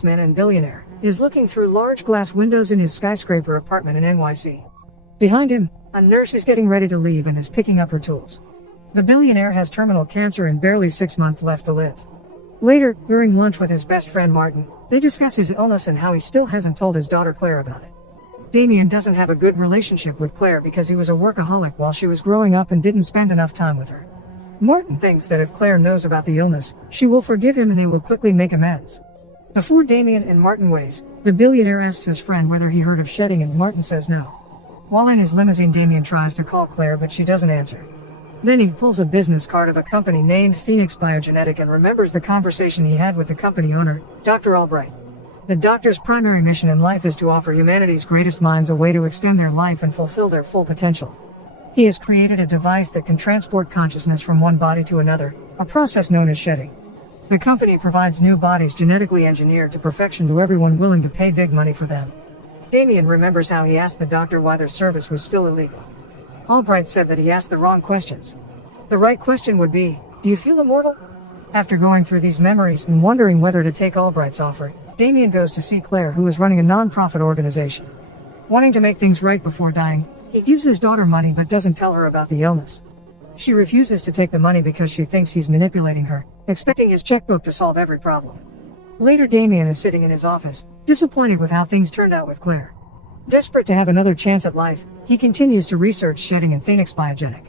businessman and billionaire, is looking through large glass windows in his skyscraper apartment in NYC. Behind him, a nurse is getting ready to leave and is picking up her tools. The billionaire has terminal cancer and barely 6 months left to live. Later, during lunch with his best friend Martin, they discuss his illness and how he still hasn't told his daughter Claire about it. Damien doesn't have a good relationship with Claire because he was a workaholic while she was growing up and didn't spend enough time with her. Martin thinks that if Claire knows about the illness, she will forgive him and they will quickly make amends. Before Damien and Martin ways, the billionaire asks his friend whether he heard of shedding and Martin says no. While in his limousine, Damien tries to call Claire but she doesn't answer. Then he pulls a business card of a company named Phoenix Biogenetic and remembers the conversation he had with the company owner, Dr. Albright. The doctor's primary mission in life is to offer humanity's greatest minds a way to extend their life and fulfill their full potential. He has created a device that can transport consciousness from one body to another, a process known as shedding. The company provides new bodies genetically engineered to perfection to everyone willing to pay big money for them. Damien remembers how he asked the doctor why their service was still illegal. Albright said that he asked the wrong questions. The right question would be, do you feel immortal? After going through these memories and wondering whether to take Albright's offer, Damien goes to see Claire, who is running a non-profit organization. Wanting to make things right before dying, he gives his daughter money but doesn't tell her about the illness. She refuses to take the money because she thinks he's manipulating her, expecting his checkbook to solve every problem. Later, Damien is sitting in his office, disappointed with how things turned out with Claire. Desperate to have another chance at life, he continues to research shedding in Phoenix Biogenic.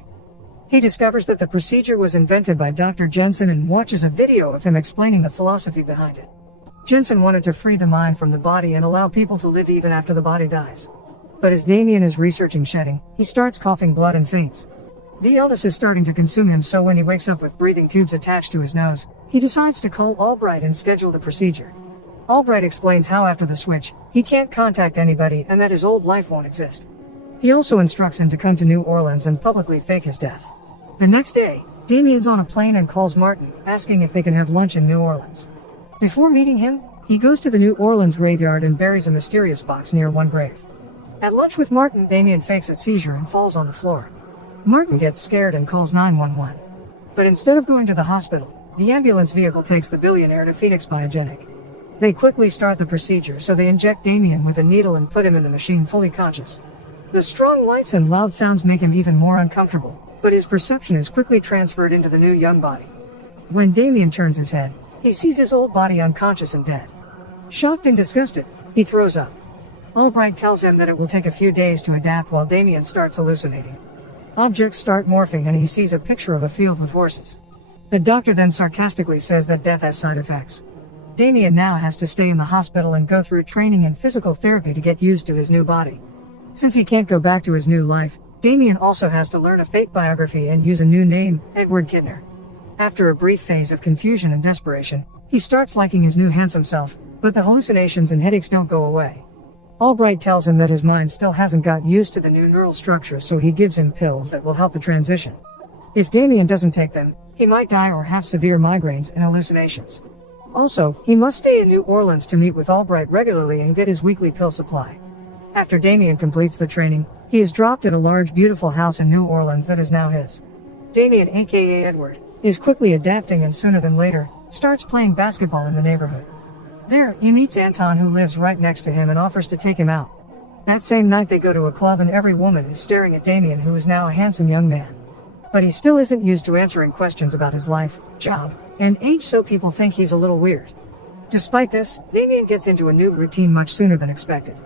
He discovers that the procedure was invented by Dr. Jensen and watches a video of him explaining the philosophy behind it. Jensen wanted to free the mind from the body and allow people to live even after the body dies. But as Damien is researching shedding, he starts coughing blood and faints. The illness is starting to consume him, so when he wakes up with breathing tubes attached to his nose, he decides to call Albright and schedule the procedure. Albright explains how after the switch, he can't contact anybody and that his old life won't exist. He also instructs him to come to New Orleans and publicly fake his death. The next day, Damien's on a plane and calls Martin, asking if they can have lunch in New Orleans. Before meeting him, he goes to the New Orleans graveyard and buries a mysterious box near one grave. At lunch with Martin, Damien fakes a seizure and falls on the floor. Martin gets scared and calls 911. But instead of going to the hospital, the ambulance vehicle takes the billionaire to Phoenix Biogenic. They quickly start the procedure, so they inject Damien with a needle and put him in the machine fully conscious. The strong lights and loud sounds make him even more uncomfortable, but his perception is quickly transferred into the new young body. When Damien turns his head, he sees his old body unconscious and dead. Shocked and disgusted, he throws up. Albright tells him that it will take a few days to adapt while Damien starts hallucinating. Objects start morphing and he sees a picture of a field with horses. The doctor then sarcastically says that death has side effects. Damien now has to stay in the hospital and go through training and physical therapy to get used to his new body. Since he can't go back to his new life, Damien also has to learn a fake biography and use a new name, Edward Kidner. After a brief phase of confusion and desperation, he starts liking his new handsome self, but the hallucinations and headaches don't go away. Albright tells him that his mind still hasn't got used to the new neural structure, so he gives him pills that will help the transition. If Damien doesn't take them, he might die or have severe migraines and hallucinations. Also, he must stay in New Orleans to meet with Albright regularly and get his weekly pill supply. After Damien completes the training, he is dropped at a large beautiful house in New Orleans that is now his. Damien, aka Edward, is quickly adapting and sooner than later, starts playing basketball in the neighborhood. There, he meets Anton, who lives right next to him, and offers to take him out. That same night they go to a club and every woman is staring at Damien, who is now a handsome young man. But he still isn't used to answering questions about his life, job, and age, so people think he's a little weird. Despite this, Damien gets into a new routine much sooner than expected.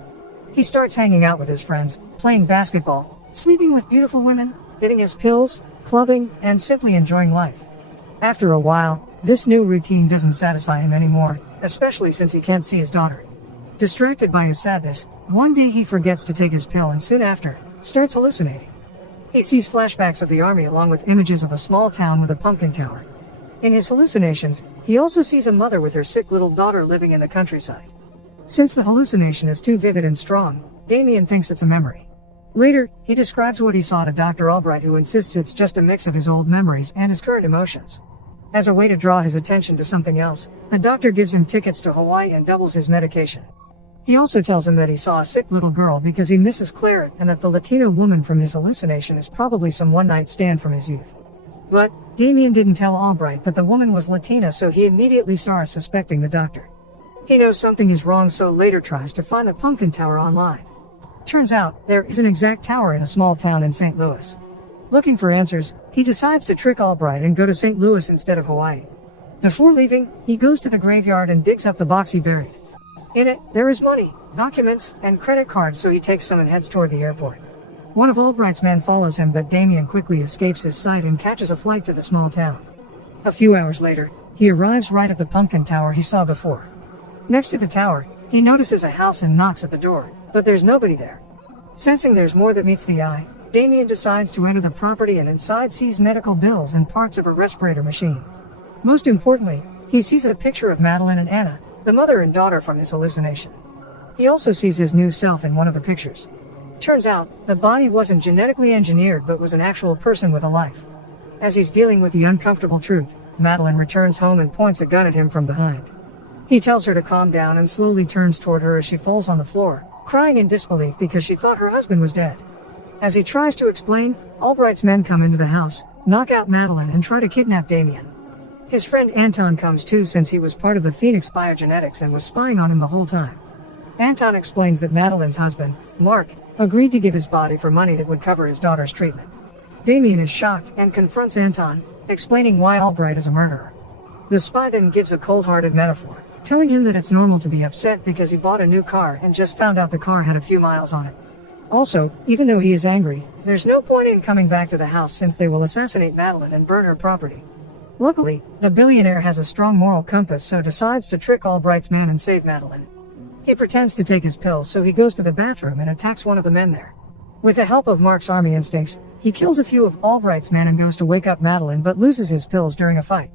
He starts hanging out with his friends, playing basketball, sleeping with beautiful women, getting his pills, clubbing, and simply enjoying life. After a while, this new routine doesn't satisfy him anymore, especially since he can't see his daughter. Distracted by his sadness, one day he forgets to take his pill and soon after, starts hallucinating. He sees flashbacks of the army along with images of a small town with a pumpkin tower. In his hallucinations, he also sees a mother with her sick little daughter living in the countryside. Since the hallucination is too vivid and strong, Damien thinks it's a memory. Later, he describes what he saw to Dr. Albright, who insists it's just a mix of his old memories and his current emotions. As a way to draw his attention to something else, the doctor gives him tickets to Hawaii and doubles his medication. He also tells him that he saw a sick little girl because he misses Claire, and that the Latino woman from his hallucination is probably some one-night stand from his youth. But Damien didn't tell Albright that the woman was Latina, so he immediately starts suspecting the doctor. He knows something is wrong, so later tries to find the pumpkin tower online. Turns out, there is an exact tower in a small town in St. Louis. Looking for answers, he decides to trick Albright and go to St. Louis instead of Hawaii. Before leaving, he goes to the graveyard and digs up the box he buried. In it, there is money, documents, and credit cards, so he takes some and heads toward the airport. One of Albright's men follows him, but Damien quickly escapes his sight and catches a flight to the small town. A few hours later, he arrives right at the pumpkin tower he saw before. Next to the tower, he notices a house and knocks at the door, but there's nobody there. Sensing there's more that meets the eye, Damien decides to enter the property and inside sees medical bills and parts of a respirator machine. Most importantly, he sees a picture of Madeline and Anna, the mother and daughter from his hallucination. He also sees his new self in one of the pictures. Turns out, the body wasn't genetically engineered but was an actual person with a life. As he's dealing with the uncomfortable truth, Madeline returns home and points a gun at him from behind. He tells her to calm down and slowly turns toward her as she falls on the floor, crying in disbelief because she thought her husband was dead. As he tries to explain, Albright's men come into the house, knock out Madeline, and try to kidnap Damien. His friend Anton comes too, since he was part of the Phoenix Biogenetics and was spying on him the whole time. Anton explains that Madeline's husband, Mark, agreed to give his body for money that would cover his daughter's treatment. Damien is shocked and confronts Anton, explaining why Albright is a murderer. The spy then gives a cold-hearted metaphor, telling him that it's normal to be upset because he bought a new car and just found out the car had a few miles on it. Also, even though he is angry, there's no point in coming back to the house since they will assassinate Madeline and burn her property. Luckily, the billionaire has a strong moral compass, so decides to trick Albright's man and save Madeline. He pretends to take his pills, so he goes to the bathroom and attacks one of the men there. With the help of Mark's army instincts, he kills a few of Albright's men and goes to wake up Madeline but loses his pills during a fight.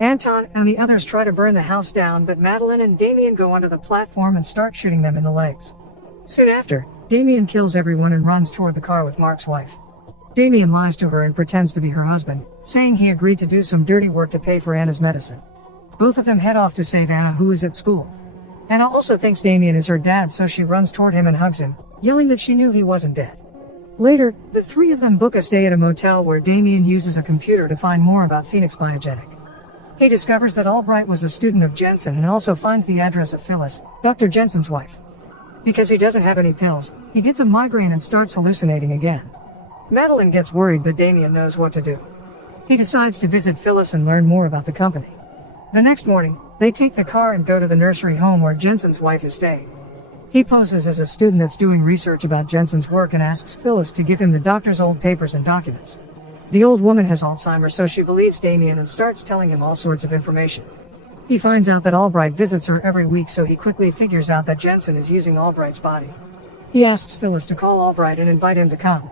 Anton and the others try to burn the house down, but Madeline and Damien go onto the platform and start shooting them in the legs. Soon after, Damien kills everyone and runs toward the car with Mark's wife. Damien lies to her and pretends to be her husband, saying he agreed to do some dirty work to pay for Anna's medicine. Both of them head off to save Anna, who is at school. Anna also thinks Damien is her dad, so she runs toward him and hugs him, yelling that she knew he wasn't dead. Later, the three of them book a stay at a motel where Damien uses a computer to find more about Phoenix Biogenetic. He discovers that Albright was a student of Jensen and also finds the address of Phyllis, Dr. Jensen's wife. Because he doesn't have any pills, he gets a migraine and starts hallucinating again. Madeline gets worried, but Damien knows what to do. He decides to visit Phyllis and learn more about the company. The next morning, they take the car and go to the nursery home where Jensen's wife is staying. He poses as a student that's doing research about Jensen's work and asks Phyllis to give him the doctor's old papers and documents. The old woman has Alzheimer's, so she believes Damien and starts telling him all sorts of information. He finds out that Albright visits her every week, so he quickly figures out that Jensen is using Albright's body. He asks Phyllis to call Albright and invite him to come.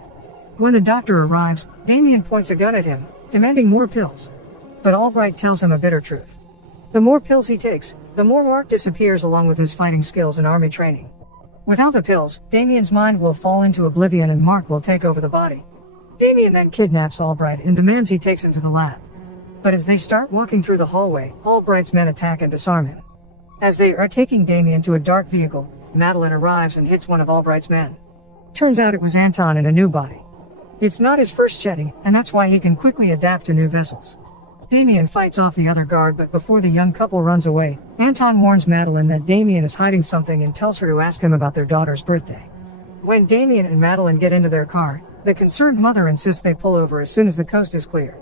When the doctor arrives, Damien points a gun at him, demanding more pills. But Albright tells him a bitter truth. The more pills he takes, the more Mark disappears along with his fighting skills and army training. Without the pills, Damien's mind will fall into oblivion and Mark will take over the body. Damien then kidnaps Albright and demands he takes him to the lab. But as they start walking through the hallway, Albright's men attack and disarm him. As they are taking Damien to a dark vehicle, Madeline arrives and hits one of Albright's men. Turns out it was Anton in a new body. It's not his first shedding, and that's why he can quickly adapt to new vessels. Damien fights off the other guard, but before the young couple runs away, Anton warns Madeline that Damien is hiding something and tells her to ask him about their daughter's birthday. When Damien and Madeline get into their car, the concerned mother insists they pull over as soon as the coast is clear.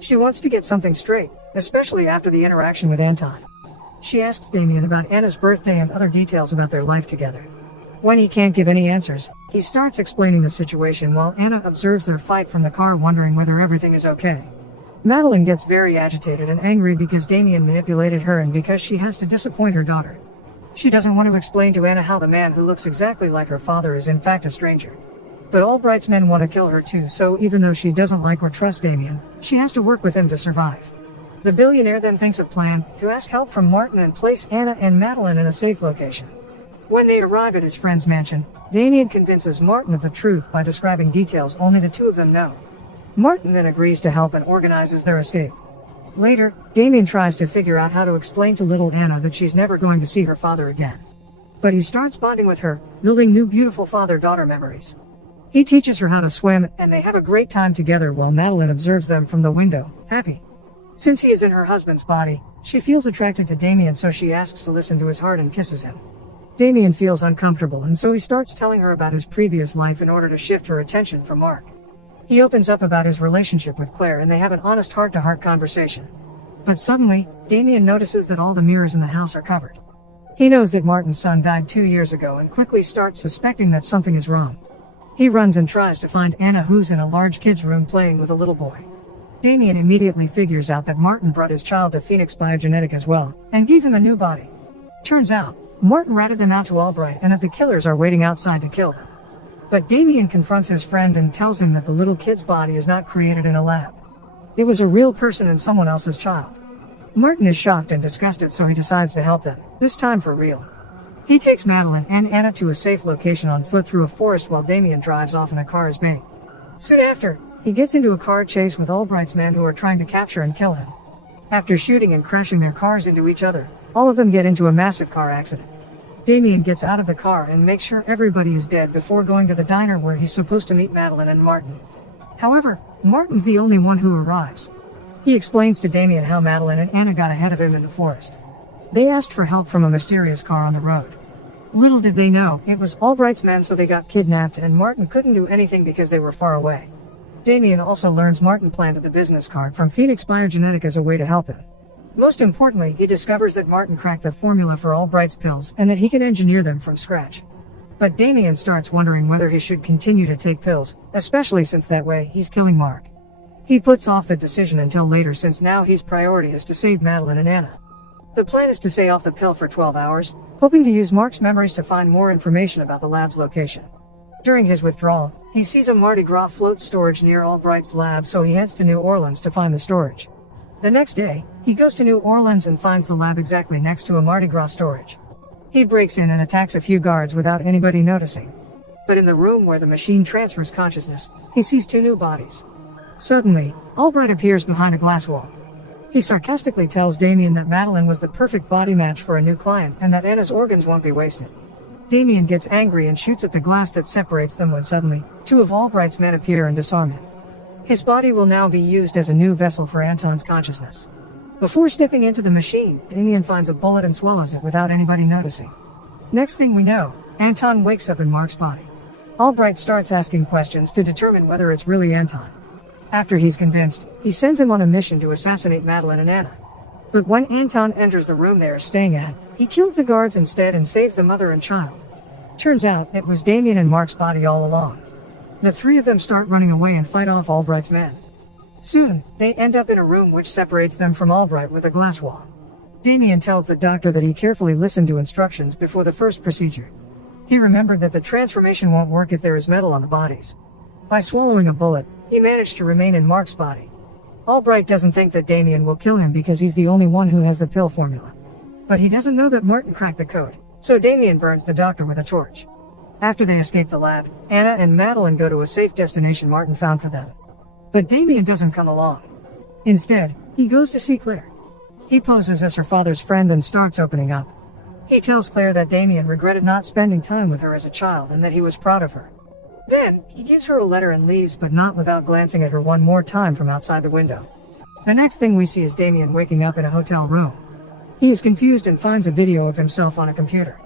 She wants to get something straight, especially after the interaction with Anton. She asks Damien about Anna's birthday and other details about their life together. When he can't give any answers, he starts explaining the situation while Anna observes their fight from the car, wondering whether everything is okay. Madeline gets very agitated and angry because Damien manipulated her and because she has to disappoint her daughter. She doesn't want to explain to Anna how the man who looks exactly like her father is in fact a stranger. But Albright's men want to kill her too, so even though she doesn't like or trust Damien, she has to work with him to survive. The billionaire then thinks of a plan to ask help from Martin and place Anna and Madeline in a safe location. When they arrive at his friend's mansion, Damien convinces Martin of the truth by describing details only the two of them know. Martin then agrees to help and organizes their escape. Later, Damien tries to figure out how to explain to little Anna that she's never going to see her father again. But he starts bonding with her, building new beautiful father-daughter memories. He teaches her how to swim, and they have a great time together while Madeline observes them from the window, happy. Since he is in her husband's body, She feels attracted to Damien, so she asks to listen to his heart and kisses him. Damien feels uncomfortable, and so he starts telling her about his previous life in order to shift her attention from Mark. He opens up about his relationship with Claire, and they have an honest heart-to-heart conversation. But suddenly, Damien notices that all the mirrors in the house are covered. He knows that Martin's son died 2 years ago and quickly starts suspecting that something is wrong. He runs and tries to find Anna, who's in a large kid's room playing with a little boy. Damien immediately figures out that Martin brought his child to Phoenix Biogenetic as well, and gave him a new body. Turns out, Martin ratted them out to Albright and that the killers are waiting outside to kill them. But Damien confronts his friend and tells him that the little kid's body is not created in a lab. It was a real person and someone else's child. Martin is shocked and disgusted, so he decides to help them, this time for real. He takes Madeline and Anna to a safe location on foot through a forest while Damien drives off in a car as bait. Soon after, he gets into a car chase with Albright's men who are trying to capture and kill him. After shooting and crashing their cars into each other, all of them get into a massive car accident. Damien gets out of the car and makes sure everybody is dead before going to the diner where he's supposed to meet Madeline and Martin. However, Martin's the only one who arrives. He explains to Damien how Madeline and Anna got ahead of him in the forest. They asked for help from a mysterious car on the road. Little did they know, it was Albright's men, so they got kidnapped and Martin couldn't do anything because they were far away. Damien also learns Martin planted the business card from Phoenix Biogenetic as a way to help him. Most importantly, he discovers that Martin cracked the formula for Albright's pills and that he can engineer them from scratch. But Damien starts wondering whether he should continue to take pills, especially since that way he's killing Mark. He puts off the decision until later, since now his priority is to save Madeline and Anna. The plan is to stay off the pill for 12 hours, hoping to use Mark's memories to find more information about the lab's location. During his withdrawal, he sees a Mardi Gras float storage near Albright's lab, so he heads to New Orleans to find the storage. The next day, he goes to New Orleans and finds the lab exactly next to a Mardi Gras storage. He breaks in and attacks a few guards without anybody noticing. But in the room where the machine transfers consciousness, he sees 2 new bodies. Suddenly, Albright appears behind a glass wall. He sarcastically tells Damien that Madeline was the perfect body match for a new client and that Anna's organs won't be wasted. Damien gets angry and shoots at the glass that separates them when suddenly, 2 of Albright's men appear and disarm him. His body will now be used as a new vessel for Anton's consciousness. Before stepping into the machine, Damien finds a bullet and swallows it without anybody noticing. Next thing we know, Anton wakes up in Mark's body. Albright starts asking questions to determine whether it's really Anton. After he's convinced, he sends him on a mission to assassinate Madeline and Anna. But when Anton enters the room they are staying at, he kills the guards instead and saves the mother and child. Turns out, it was Damien in Mark's body all along. The 3 of them start running away and fight off Albright's men. Soon, they end up in a room which separates them from Albright with a glass wall. Damien tells the doctor that he carefully listened to instructions before the first procedure. He remembered that the transformation won't work if there is metal on the bodies. By swallowing a bullet, he managed to remain in Mark's body. Albright doesn't think that Damien will kill him because he's the only one who has the pill formula. But he doesn't know that Martin cracked the code, so Damien burns the doctor with a torch. After they escape the lab, Anna and Madeline go to a safe destination Martin found for them. But Damien doesn't come along. Instead, he goes to see Claire. He poses as her father's friend and starts opening up. He tells Claire that Damien regretted not spending time with her as a child and that he was proud of her. Then, he gives her a letter and leaves, but not without glancing at her one more time from outside the window. The next thing we see is Damien waking up in a hotel room. He is confused and finds a video of himself on a computer.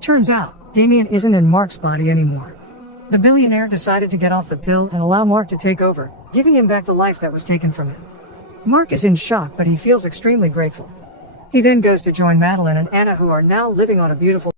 Turns out, Damien isn't in Mark's body anymore. The billionaire decided to get off the pill and allow Mark to take over, giving him back the life that was taken from him. Mark is in shock, but he feels extremely grateful. He then goes to join Madeline and Anna, who are now living on a beautiful